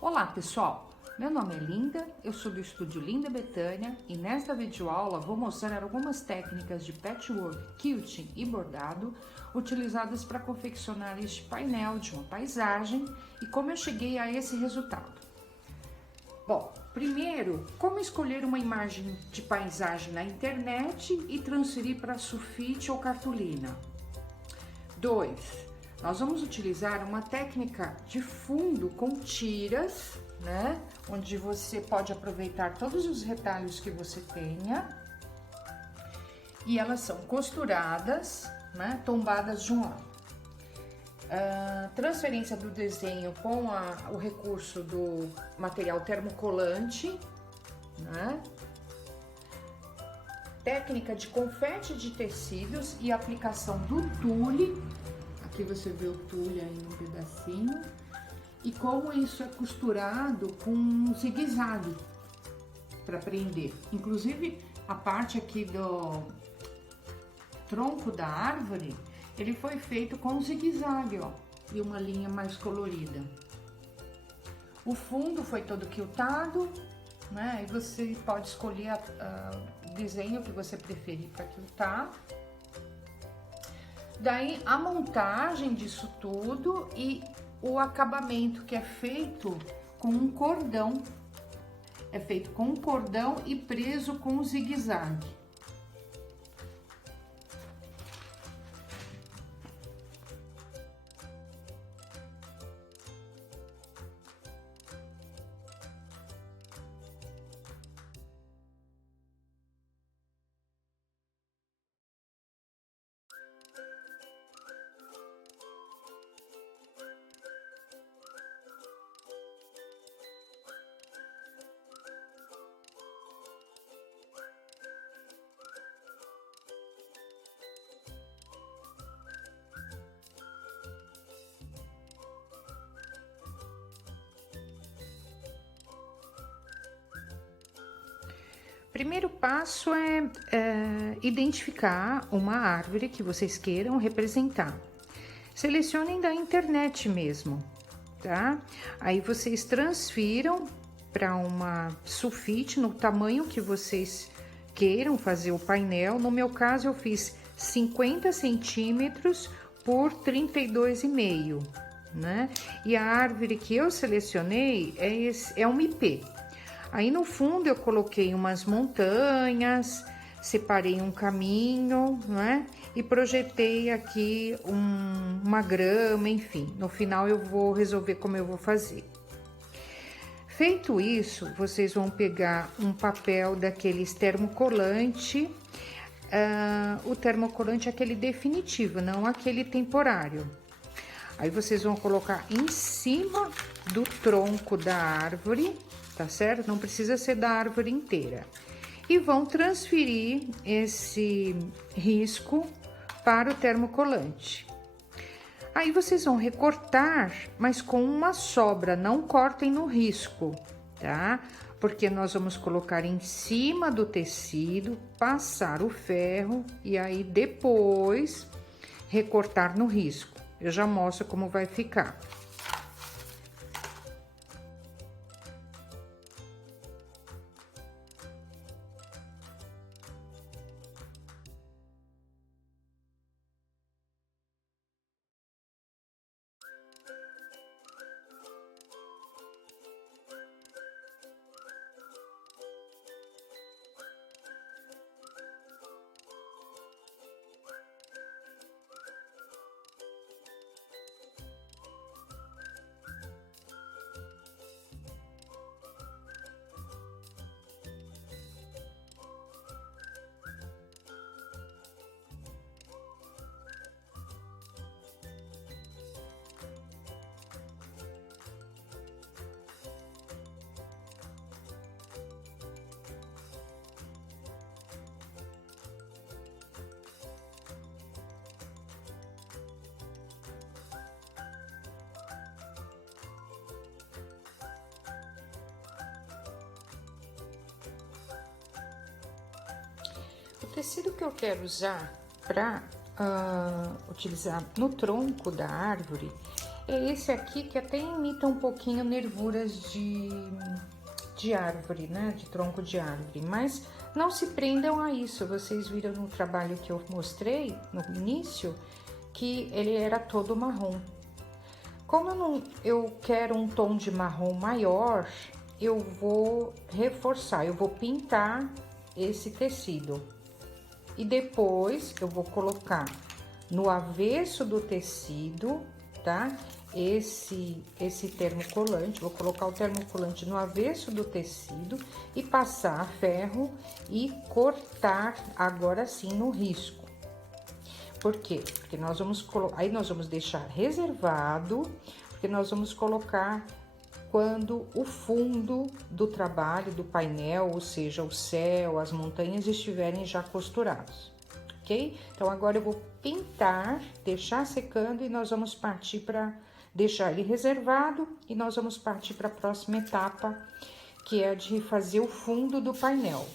Olá pessoal, meu nome é Linda, eu sou do estúdio Linda Betânia e nesta videoaula vou mostrar algumas técnicas de patchwork, quilting e bordado utilizadas para confeccionar este painel de uma paisagem e como eu cheguei a esse resultado. Bom, primeiro, como escolher uma imagem de paisagem na internet e transferir para sulfite ou cartolina. 2. Nós vamos utilizar uma técnica de fundo com tiras, né? Onde você pode aproveitar todos os retalhos que você tenha. E elas são costuradas, né? Tombadas de um lado. Transferência do desenho com o recurso do material termocolante, né? Técnica de confete de tecidos e aplicação do tule. Aqui você vê o tule aí um pedacinho. E como isso é costurado com um zigue-zague para prender. Inclusive, a parte aqui do tronco da árvore, ele foi feito com um zigue-zague, ó. E uma linha mais colorida. O fundo foi todo quiltado, né? E você pode escolher o desenho que você preferir para quiltar. Daí a montagem disso tudo e o acabamento que é feito com um cordão. É feito com um cordão e preso com um zigue-zague. Primeiro passo é identificar uma árvore que vocês queiram representar. Selecionem da internet mesmo, tá? Aí vocês transfiram para uma sulfite no tamanho que vocês queiram fazer o painel. No meu caso, eu fiz 50 centímetros por 32,5, né? E a árvore que eu selecionei é um ipê. Aí no fundo eu coloquei umas montanhas, separei um caminho, né? E projetei aqui uma grama, enfim. No final eu vou resolver como eu vou fazer. Feito isso, vocês vão pegar um papel daqueles termocolante. O termocolante é aquele definitivo, não aquele temporário. Aí vocês vão colocar em cima do tronco da árvore, tá certo? Não precisa ser da árvore inteira. E vão transferir esse risco para o termocolante. Aí vocês vão recortar, mas com uma sobra, não cortem no risco, tá? Porque nós vamos colocar em cima do tecido, passar o ferro e aí depois recortar no risco. Eu já mostro como vai ficar. O tecido que eu quero usar para utilizar no tronco da árvore é esse aqui que até imita um pouquinho nervuras de árvore, né? De tronco de árvore, mas não se prendam a isso. Vocês viram no trabalho que eu mostrei no início que ele era todo marrom. Como eu quero um tom de marrom maior, eu vou reforçar, eu vou pintar esse tecido. E depois eu vou colocar no avesso do tecido, tá? Esse termocolante, vou colocar o termocolante no avesso do tecido e passar ferro e cortar agora sim no risco. Por quê? Porque aí nós vamos deixar reservado, porque nós vamos colocar quando o fundo do trabalho, do painel, ou seja, o céu, as montanhas estiverem já costurados, ok? Então, agora eu vou pintar, deixar secando e nós vamos partir para deixar ele reservado e nós vamos partir para a próxima etapa, que é de fazer o fundo do painel.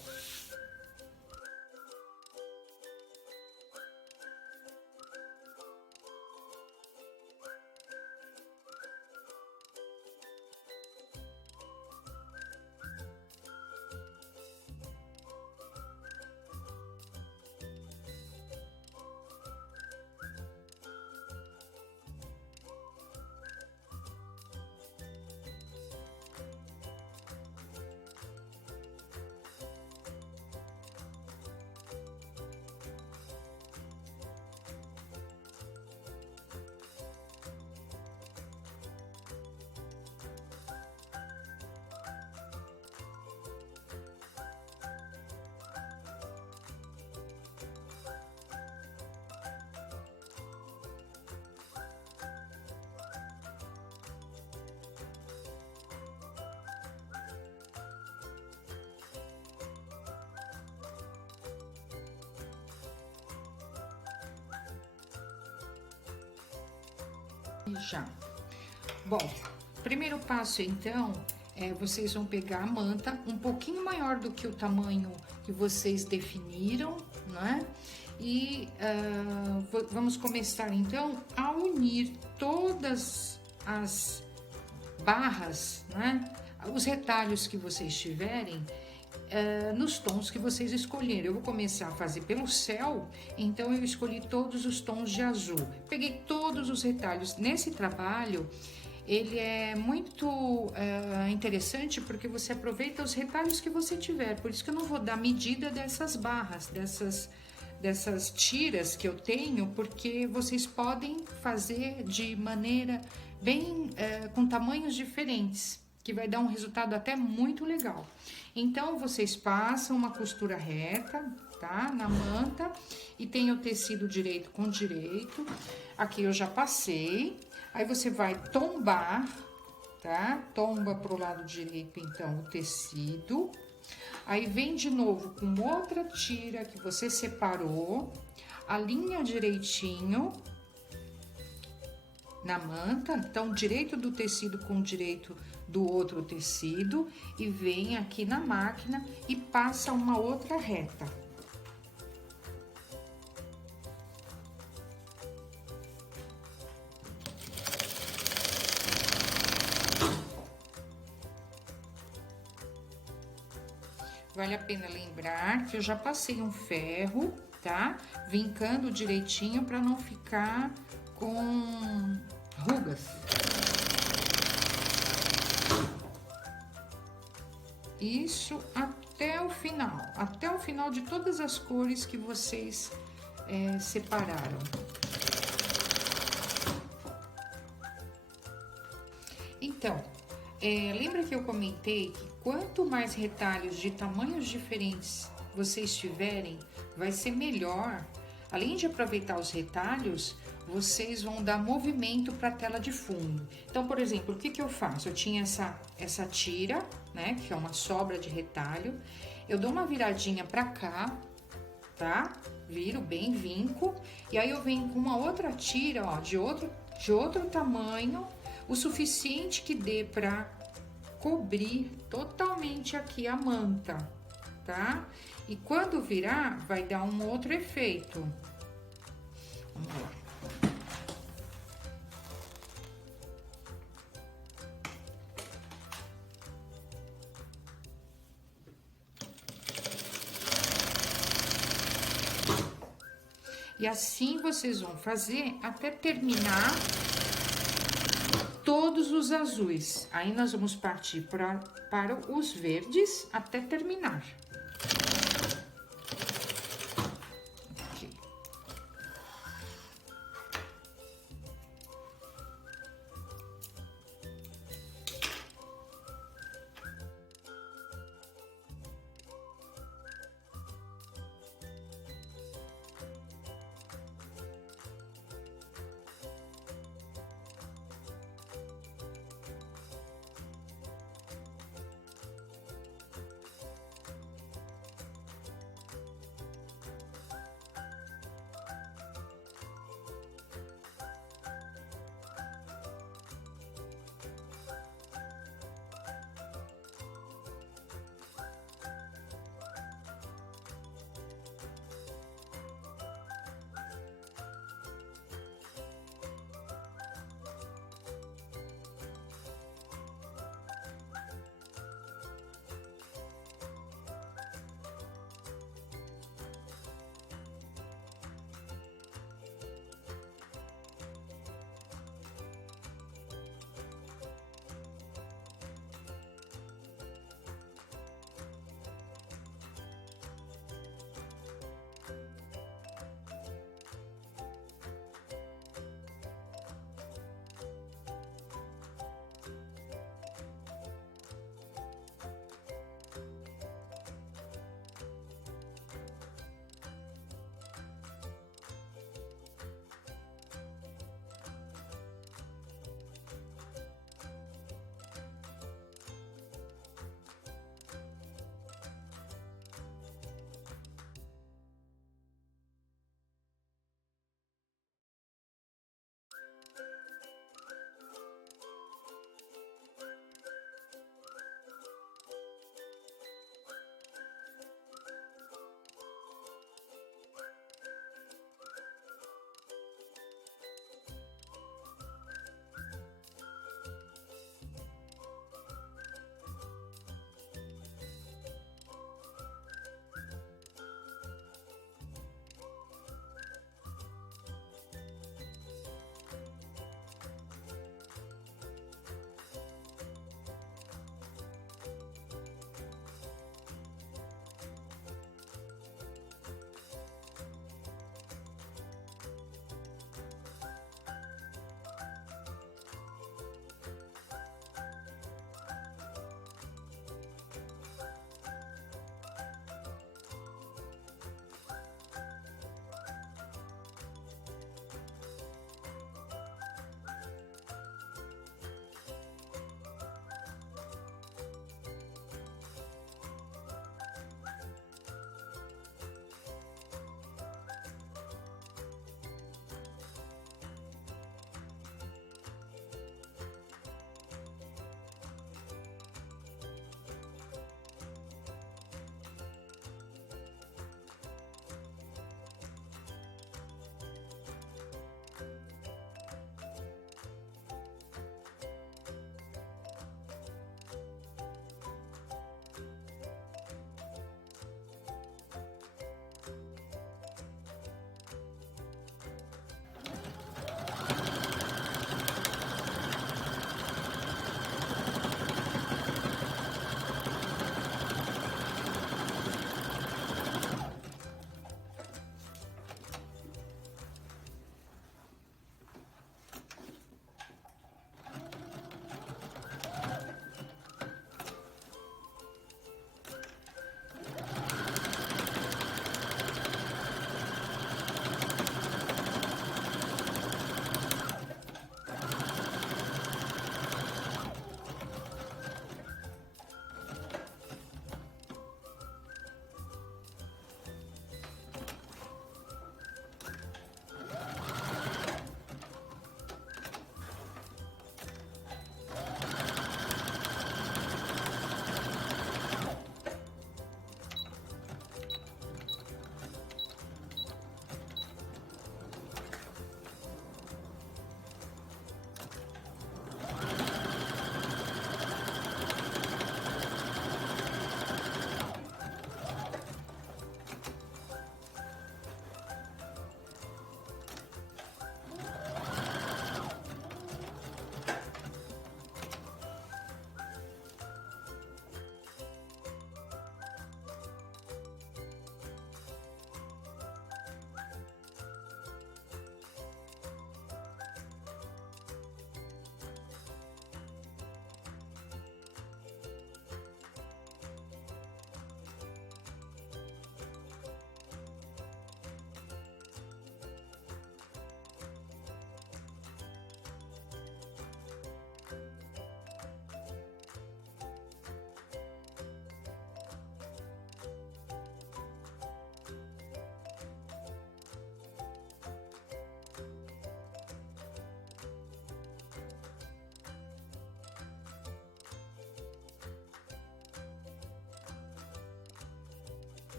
Já. Bom, primeiro passo então vocês vão pegar a manta um pouquinho maior do que o tamanho que vocês definiram, né? E vamos começar então a unir todas as barras, né? Os retalhos que vocês tiverem nos tons que vocês escolheram. Eu vou começar a fazer pelo céu, então eu escolhi todos os tons de azul. Peguei todos os retalhos. Nesse trabalho, ele é muito interessante porque você aproveita os retalhos que você tiver. Por isso que eu não vou dar medida dessas barras, dessas tiras que eu tenho, porque vocês podem fazer de maneira bem com tamanhos diferentes, que vai dar um resultado até muito legal. Então, vocês passam uma costura reta, tá? Na manta, e tem o tecido direito com direito. Aqui eu já passei. Aí, você vai tombar, tá? Tomba pro lado direito, então, o tecido. Aí, vem de novo com outra tira que você separou, alinha direitinho na manta, então, direito do tecido com direito do outro tecido, e vem aqui na máquina e passa uma outra reta. Vale a pena lembrar que eu já passei um ferro, tá? Vincando direitinho para não ficar com rugas. Isso até o final de todas as cores que vocês separaram. Então, lembra que eu comentei que quanto mais retalhos de tamanhos diferentes vocês tiverem, vai ser melhor. Além de aproveitar os retalhos, vocês vão dar movimento para a tela de fundo. Então, por exemplo, o que que eu faço? Eu tinha essa tira, né, que é uma sobra de retalho. Eu dou uma viradinha para cá, tá? Viro bem, vinco. E aí eu venho com uma outra tira, ó, de outro tamanho, o suficiente que dê para cobrir totalmente aqui a manta, tá? E quando virar, vai dar um outro efeito. Vamos lá. E assim vocês vão fazer até terminar todos os azuis. Aí nós vamos partir para os verdes até terminar. Aqui.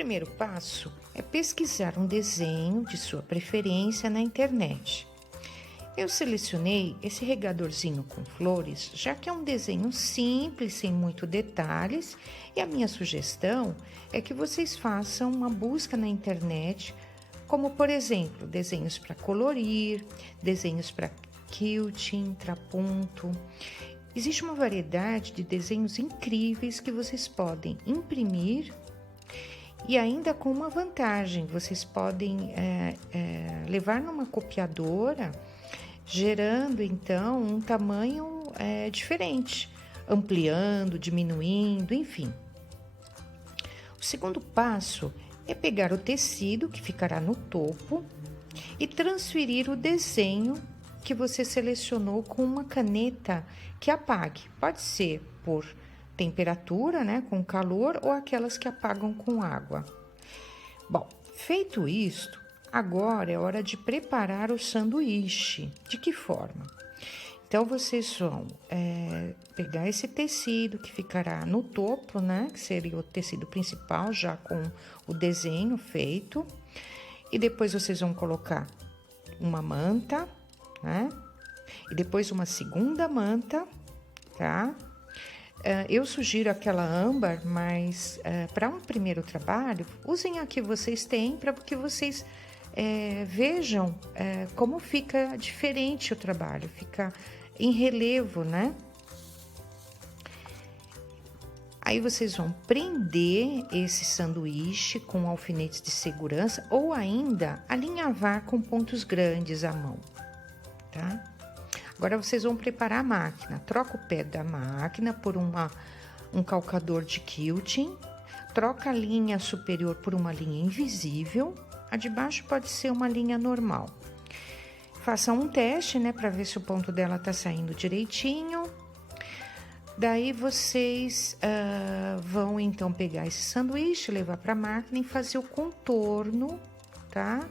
primeiro passo é pesquisar um desenho de sua preferência na internet. Eu selecionei esse regadorzinho com flores, já que é um desenho simples, sem muitos detalhes, e a minha sugestão é que vocês façam uma busca na internet, como por exemplo, desenhos para colorir, desenhos para quilting, trapunto. Existe uma variedade de desenhos incríveis que vocês podem imprimir e ainda com uma vantagem, vocês podem levar numa copiadora, gerando então um tamanho diferente, ampliando, diminuindo, enfim. O segundo passo é pegar o tecido que ficará no topo e transferir o desenho que você selecionou com uma caneta que apague. Pode ser por temperatura, né, com calor, ou aquelas que apagam com água. Bom, feito isto, agora é hora de preparar o sanduíche. De que forma? Então, vocês vão pegar esse tecido que ficará no topo, né, que seria o tecido principal, já com o desenho feito. E depois vocês vão colocar uma manta, né? E depois uma segunda manta, tá? Eu sugiro aquela âmbar, mas para um primeiro trabalho, usem a que vocês têm para que vocês vejam como fica diferente o trabalho, fica em relevo, né? Aí vocês vão prender esse sanduíche com alfinetes de segurança ou ainda alinhavar com pontos grandes à mão, tá? Agora vocês vão preparar a máquina. Troca o pé da máquina por um calcador de quilting, troca a linha superior por uma linha invisível, a de baixo pode ser uma linha normal. Façam um teste, né, para ver se o ponto dela tá saindo direitinho. Daí vocês vão então pegar esse sanduíche, levar para a máquina e fazer o contorno, tá?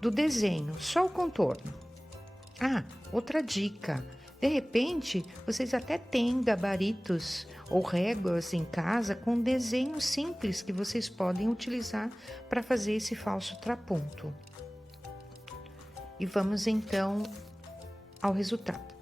Do desenho, só o contorno. Ah, outra dica. De repente, vocês até têm gabaritos ou réguas em casa com desenhos simples que vocês podem utilizar para fazer esse falso trapunto. E vamos então ao resultado.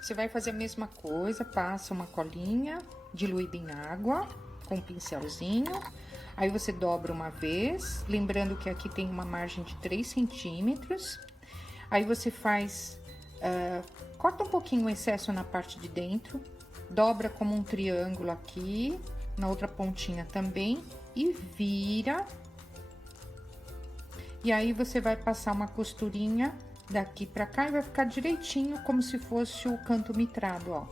Você vai fazer a mesma coisa, passa uma colinha diluída em água com um pincelzinho. Aí você dobra uma vez, lembrando que aqui tem uma margem de 3 centímetros. Aí você faz, corta um pouquinho o excesso na parte de dentro, dobra como um triângulo aqui, na outra pontinha também, e vira. E aí você vai passar uma costurinha daqui pra cá e vai ficar direitinho, como se fosse o canto mitrado, ó.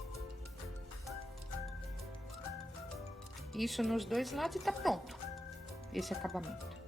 Isso nos dois lados e tá pronto, esse acabamento.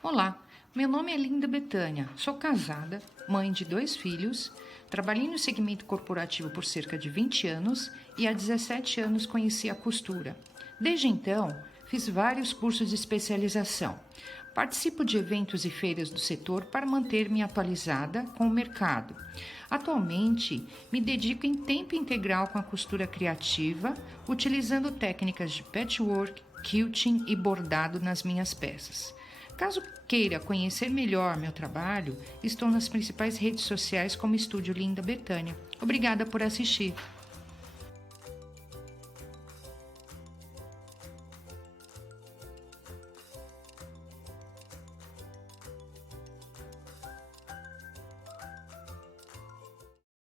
Olá, meu nome é Linda Betânia, sou casada, mãe de 2 filhos, trabalhei no segmento corporativo por cerca de 20 anos e há 17 anos conheci a costura. Desde então, fiz vários cursos de especialização. Participo de eventos e feiras do setor para manter-me atualizada com o mercado. Atualmente, me dedico em tempo integral com a costura criativa, utilizando técnicas de patchwork, quilting e bordado nas minhas peças. Caso queira conhecer melhor meu trabalho, estou nas principais redes sociais como Estúdio Linda Betânia. Obrigada por assistir.